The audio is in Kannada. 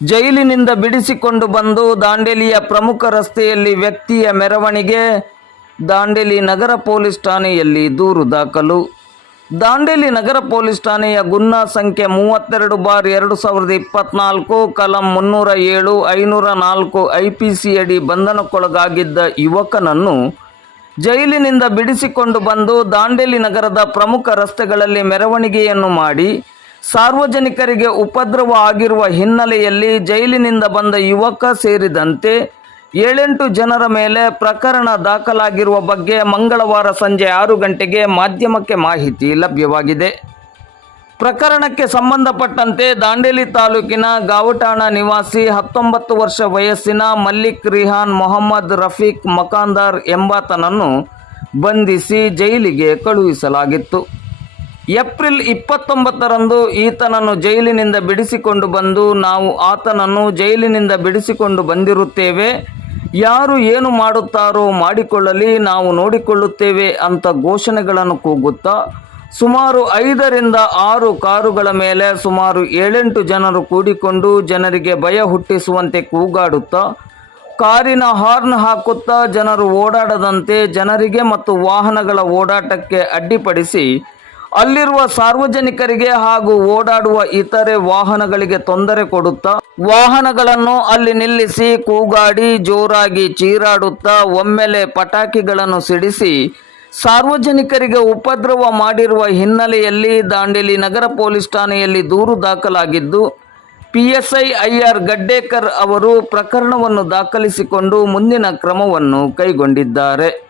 ಜೈಲಿನಿಂದ ಬಿಡಿಸಿಕೊಂಡು ಬಂದು ದಾಂಡೇಲಿಯ ಪ್ರಮುಖ ರಸ್ತೆಯಲ್ಲಿ ವ್ಯಕ್ತಿಯ ಮೆರವಣಿಗೆ, ದಾಂಡೇಲಿ ನಗರ ಪೊಲೀಸ್ ಠಾಣೆಯಲ್ಲಿ ದೂರು ದಾಖಲು. ದಾಂಡೇಲಿ ನಗರ ಪೊಲೀಸ್ ಠಾಣೆಯ ಗುನ್ನಾ ಸಂಖ್ಯೆ ಮೂವತ್ತೆರಡು ಬಾರ್ ಎರಡು ಸಾವಿರದ ಇಪ್ಪತ್ನಾಲ್ಕು, ಕಲಂ ಮುನ್ನೂರ ಏಳು, ಐನೂರ ನಾಲ್ಕು ಐ ಪಿ ಸಿ ಅಡಿ ಬಂಧನಕ್ಕೊಳಗಾಗಿದ್ದ ಯುವಕನನ್ನು ಜೈಲಿನಿಂದ ಬಿಡಿಸಿಕೊಂಡು ಬಂದು ದಾಂಡೇಲಿ ನಗರದ ಪ್ರಮುಖ ರಸ್ತೆಗಳಲ್ಲಿ ಮೆರವಣಿಗೆಯನ್ನು ಮಾಡಿ ಸಾರ್ವಜನಿಕರಿಗೆ ಉಪದ್ರವ ಆಗಿರುವ ಹಿನ್ನೆಲೆಯಲ್ಲಿ ಜೈಲಿನಿಂದ ಬಂದ ಯುವಕ ಸೇರಿದಂತೆ ಏಳೆಂಟು ಜನರ ಮೇಲೆ ಪ್ರಕರಣ ದಾಖಲಾಗಿರುವ ಬಗ್ಗೆ ಮಂಗಳವಾರ ಸಂಜೆ ಆರು ಗಂಟೆಗೆ ಮಾಧ್ಯಮಕ್ಕೆ ಮಾಹಿತಿ ಲಭ್ಯವಾಗಿದೆ. ಪ್ರಕರಣಕ್ಕೆ ಸಂಬಂಧಪಟ್ಟಂತೆ ದಾಂಡೇಲಿ ತಾಲೂಕಿನ ಗಾವಟಾಣ ನಿವಾಸಿ ಹತ್ತೊಂಬತ್ತು ವರ್ಷ ವಯಸ್ಸಿನ ಮಲ್ಲಿಕ್ ರಿಹಾನ್ ಮೊಹಮ್ಮದ್ ರಫೀಕ್ ಮಕಾಂದಾರ್ ಎಂಬಾತನನ್ನು ಬಂಧಿಸಿ ಜೈಲಿಗೆ ಕಳುಹಿಸಲಾಗಿತ್ತು. ಏಪ್ರಿಲ್ ಇಪ್ಪತ್ತೊಂಬತ್ತರಂದು ಈತನನ್ನು ಜೈಲಿನಿಂದ ಬಿಡಿಸಿಕೊಂಡು ಬಂದು ನಾವು ಆತನನ್ನು ಜೈಲಿನಿಂದ ಬಿಡಿಸಿಕೊಂಡು ಬಂದಿರುತ್ತೇವೆ. ಯಾರು ಏನು ಮಾಡುತ್ತಾರೋ ಮಾಡಿಕೊಳ್ಳಲಿ, ನಾವು ನೋಡಿಕೊಳ್ಳುತ್ತೇವೆ ಅಂತ ಘೋಷಣೆಗಳನ್ನು ಕೂಗುತ್ತಾ, ಸುಮಾರು ಐದರಿಂದ ಆರು ಕಾರುಗಳ ಮೇಲೆ ಸುಮಾರು ಏಳೆಂಟು ಜನರು ಕೂಡಿಕೊಂಡು ಜನರಿಗೆ ಭಯ ಹುಟ್ಟಿಸುವಂತೆ ಕೂಗಾಡುತ್ತಾ, ಕಾರಿನ ಹಾರ್ನ್ ಹಾಕುತ್ತಾ ಜನರು ಓಡಾಡದಂತೆ ಜನರಿಗೆ ಮತ್ತು ವಾಹನಗಳ ಓಡಾಟಕ್ಕೆ ಅಡ್ಡಿಪಡಿಸಿ ಅಲ್ಲಿರುವ ಸಾರ್ವಜನಿಕರಿಗೆ ಹಾಗೂ ಓಡಾಡುವ ಇತರೆ ವಾಹನಗಳಿಗೆ ತೊಂದರೆ ಕೊಡುತ್ತಾ, ವಾಹನಗಳನ್ನು ಅಲ್ಲಿ ನಿಲ್ಲಿಸಿ, ಕೂಗಾಡಿ, ಜೋರಾಗಿ ಚೀರಾಡುತ್ತಾ, ಒಮ್ಮೆಲೆ ಪಟಾಕಿಗಳನ್ನು ಸಿಡಿಸಿ, ಸಾರ್ವಜನಿಕರಿಗೆ ಉಪದ್ರವ ಮಾಡಿರುವ ಹಿನ್ನೆಲೆಯಲ್ಲಿ ದಾಂಡೇಲಿ ನಗರ ಪೊಲೀಸ್ ಠಾಣೆಯಲ್ಲಿ ದೂರು ದಾಖಲಾಗಿದ್ದು, ಪಿಎಸ್ಐ ಐಆರ್ ಗಡ್ಡೇಕರ್ ಅವರು ಪ್ರಕರಣವನ್ನು ದಾಖಲಿಸಿಕೊಂಡು ಮುಂದಿನ ಕ್ರಮವನ್ನು ಕೈಗೊಂಡಿದ್ದಾರೆ.